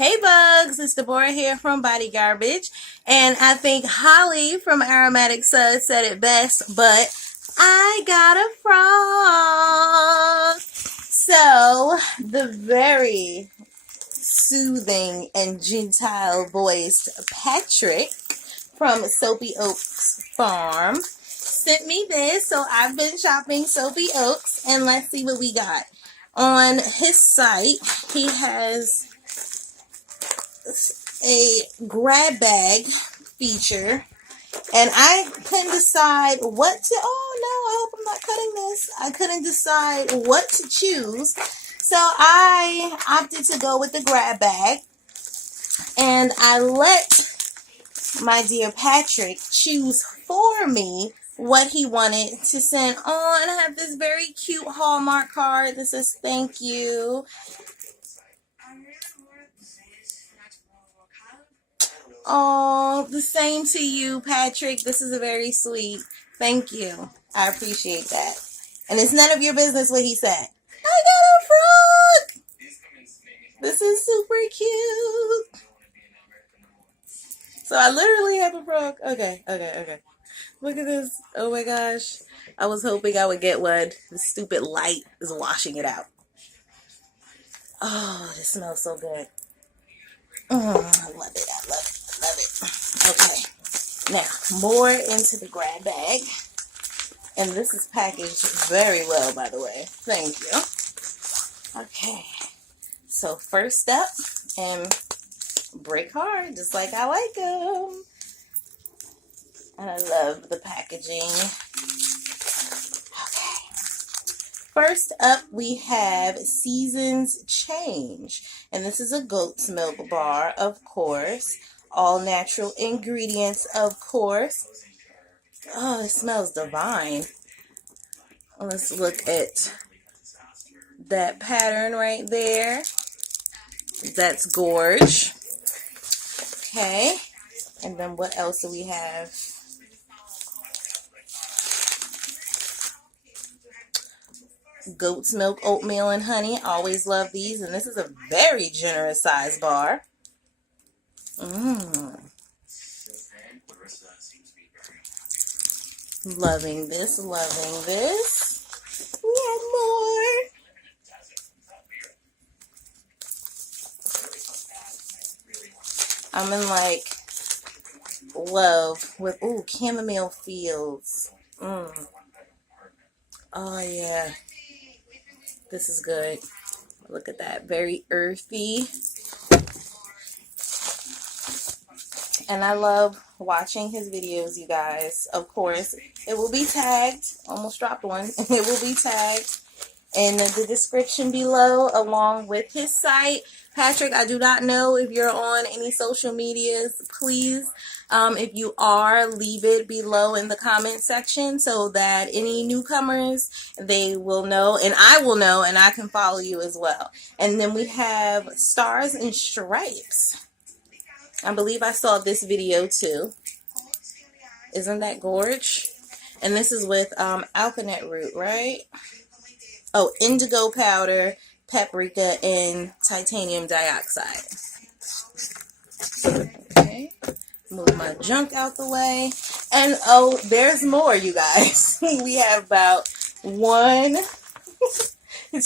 Hey bugs, it's Deborah here from BodyGarbage, and I think Holly from Aromatic Suds said it best, but I got a frog. So, the very soothing and gentile voiced Patrick from Soapy Oaks Farm sent me this, so I've been shopping Soapy Oaks, and let's see what we got. On his site, he has a grab bag feature, and I couldn't decide what to, oh no, I hope I'm not cutting this. I couldn't decide what to choose, so I opted to go with the grab bag, and I let my dear Patrick choose for me what he wanted to send on. I have this very cute Hallmark card that says thank you. Oh, the same to you, Patrick. This is very sweet. Thank you. I appreciate that. And it's none of your business what he said. I got a frog! This is super cute. So I literally have a frog. Okay. Look at this. Oh my gosh. I was hoping I would get one. The stupid light is washing it out. Oh, this smells so good. I love it. Okay, now more into the grab bag, and this is packaged very well, by the way. Thank you. Okay, so first up, and break hard, just like I like them. And I love the packaging. Okay, first up we have Seasons Change, and this is a goat's milk bar, of course. All natural ingredients, of course. Oh, it smells divine. Let's look at that pattern right there. That's gorge. Okay. And then what else do we have? Goat's milk, oatmeal, and honey. Always love these. And this is a very generous size bar. Loving this. We have more. I'm in like love with, chamomile fields. Oh yeah. This is good. Look at that. Very earthy. And I love watching his videos, you guys. Of course, it will be tagged. Almost dropped one. It will be tagged in the description below, along with his site. Patrick, I do not know if you're on any social medias. Please, if you are, leave it below in the comment section so that any newcomers, they will know, and I will know, and I can follow you as well. And then we have Stars and Stripes. I believe I saw this video too. Isn't that gorge? And this is with alkanet root, right? Oh, indigo powder, paprika, and titanium dioxide. Okay. Move my junk out the way. And oh, there's more, you guys. We have about 1, 2,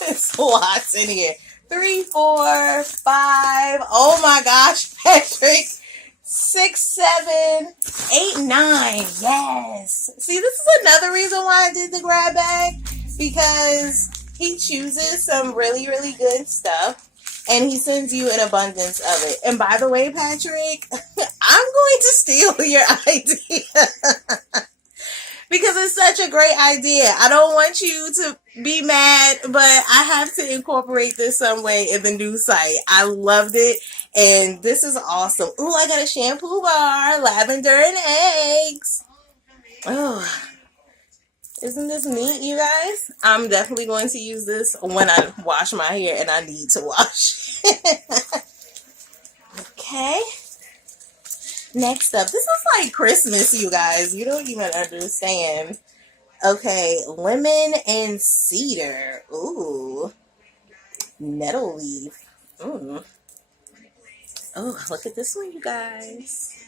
there's lots in here. 3, 4, 5. Oh my gosh, Patrick. 6, 7, 8, 9. Yes. See, this is another reason why I did the grab bag, because he chooses some really, really good stuff, and he sends you an abundance of it. And by the way, Patrick, I'm going to steal your idea. Because it's such a great idea. I don't want you to be mad, but I have to incorporate this some way in the new site. I loved it, and this is awesome. Ooh, I got a shampoo bar, lavender and eggs. Oh, isn't this neat, you guys? I'm definitely going to use this when I wash my hair, and I need to wash. Okay. Next up, this is like Christmas, you guys. You don't even understand. Okay, lemon and cedar. Ooh. Nettle leaf. Oh, look at this one, you guys.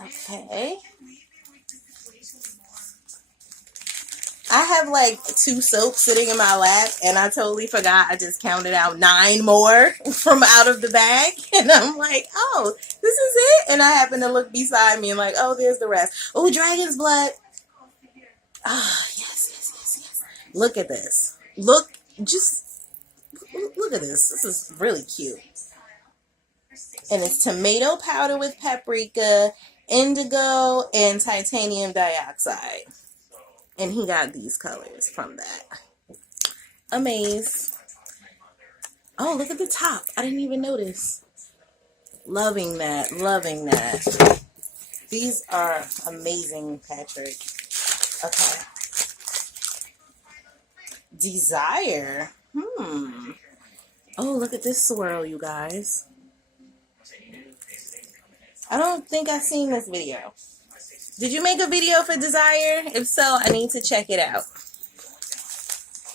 Okay. I have like 2 soaps sitting in my lap, and I totally forgot. I just counted out 9 more from out of the bag, and I'm like, oh, this is it. And I happen to look beside me and like, oh, there's the rest. Oh, dragon's blood. Ah, yes. Look at this. Look at this. This is really cute. And it's tomato powder with paprika, indigo, and titanium dioxide. And he got these colors from that. Amaze. Oh, look at the top. I didn't even notice. Loving that. Loving that. These are amazing, Patrick. Okay. Desire. Oh, look at this swirl, you guys. I don't think I've seen this video. Did you make a video for Desire? If so, I need to check it out.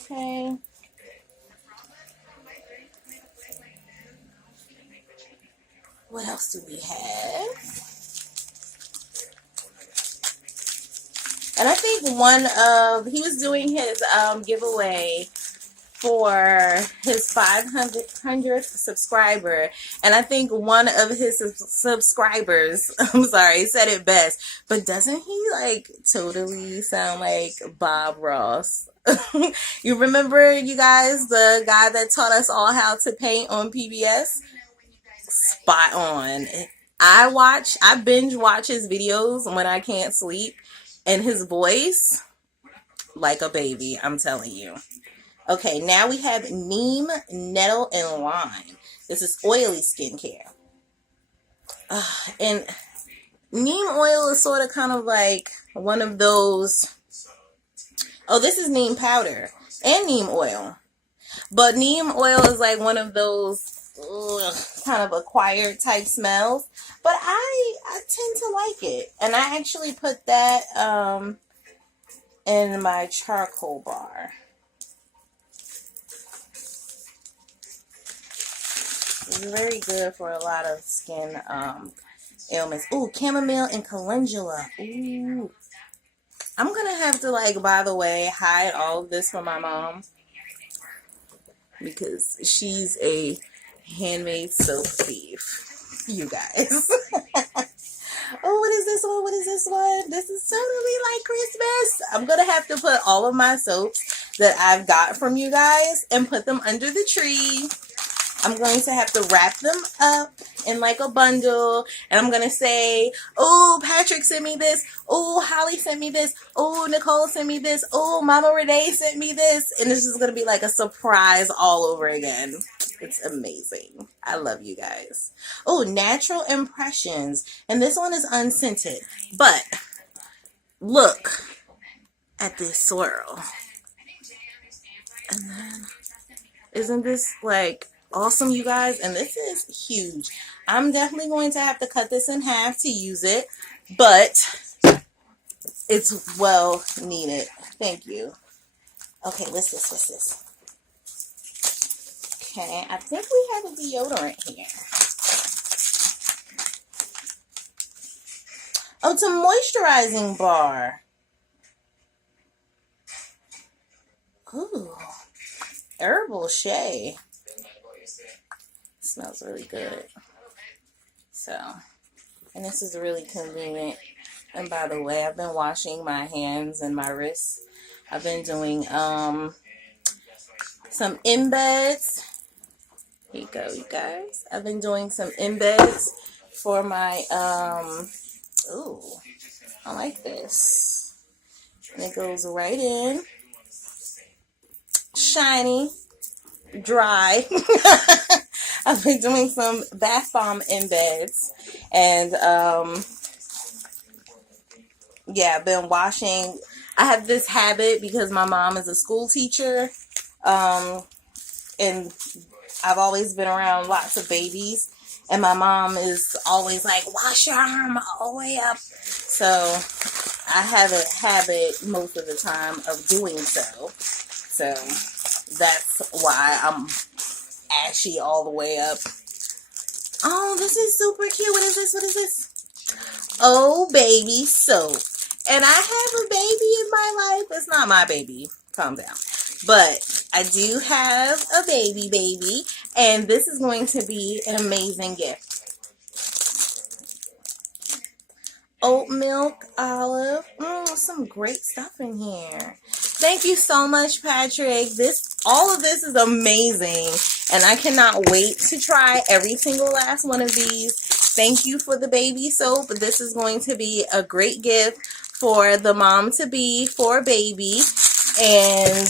Okay. What else do we have? And I think he was doing his giveaway for his 500th subscriber, and I think one of his subscribers, I'm sorry, said it best, but doesn't he like totally sound like Bob Ross? You remember, you guys, the guy that taught us all how to paint on PBS? Spot on. I binge watch his videos when I can't sleep, and his voice, like a baby, I'm telling you. Okay, now we have neem, nettle, and lime. This is oily skincare. And neem oil is sort of kind of like one of those. Oh, this is neem powder and neem oil. But neem oil is like one of those kind of acquired type smells. But I tend to like it. And I actually put that in my charcoal bar. It's very good for a lot of skin ailments. Ooh, chamomile and calendula. Ooh. I'm going to have to, like, by the way, hide all of this from my mom. Because she's a handmade soap thief. You guys. Oh, what is this one? What is this one? This is totally like Christmas. I'm going to have to put all of my soaps that I've got from you guys and put them under the tree. I'm going to have to wrap them up in like a bundle. And I'm going to say, oh, Patrick sent me this. Oh, Holly sent me this. Oh, Nicole sent me this. Oh, Mama Renee sent me this. And this is going to be like a surprise all over again. It's amazing. I love you guys. Oh, Natural Impressions. And this one is unscented. But look at this swirl. And then, isn't this like awesome, you guys? And this is huge. I'm definitely going to have to cut this in half to use it, but it's well needed. Thank you. Okay, what's this? Okay, I think we have a deodorant here. Oh, it's a moisturizing bar. Ooh, herbal shea. Smells really good. So, and this is really convenient. And by the way, I've been washing my hands and my wrists. I've been doing some embeds. Here you go, you guys. I've been doing some embeds for my ooh, I like this. And it goes right in. Shiny, dry. I've been doing some bath bomb embeds, and yeah, I've been washing. I have this habit because my mom is a school teacher, and I've always been around lots of babies, and my mom is always like, wash your arm all the way up. So I have a habit most of the time of doing so. So that's why I'm ashy all the way up Oh, this is super cute. What is this? What is this? Oh, baby soap. And I have a baby in my life. It's not my baby. Calm down. But I do have a baby. And this is going to be an amazing gift. Oat milk, olive. Some great stuff in here. Thank you so much, Patrick. All of this is amazing. And I cannot wait to try every single last one of these. Thank you for the baby soap. This is going to be a great gift for the mom-to-be for baby. And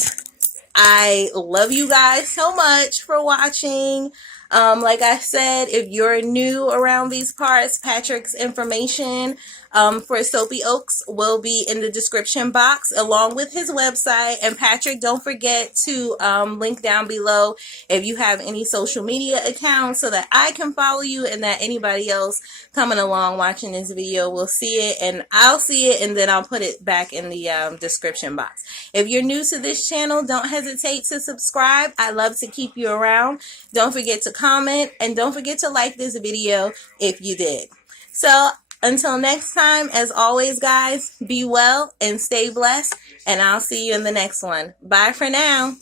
I love you guys so much for watching. Like I said, if you're new around these parts, Patrick's information for Soapy Oaks will be in the description box along with his website. And Patrick, don't forget to link down below if you have any social media accounts so that I can follow you and that anybody else coming along watching this video will see it, and I'll see it, and then I'll put it back in the description box. If you're new to this channel, don't hesitate to subscribe. I love to keep you around. Don't forget to comment, and don't forget to like this video if you did. So until next time, as always, guys, be well and stay blessed, and I'll see you in the next one. Bye for now.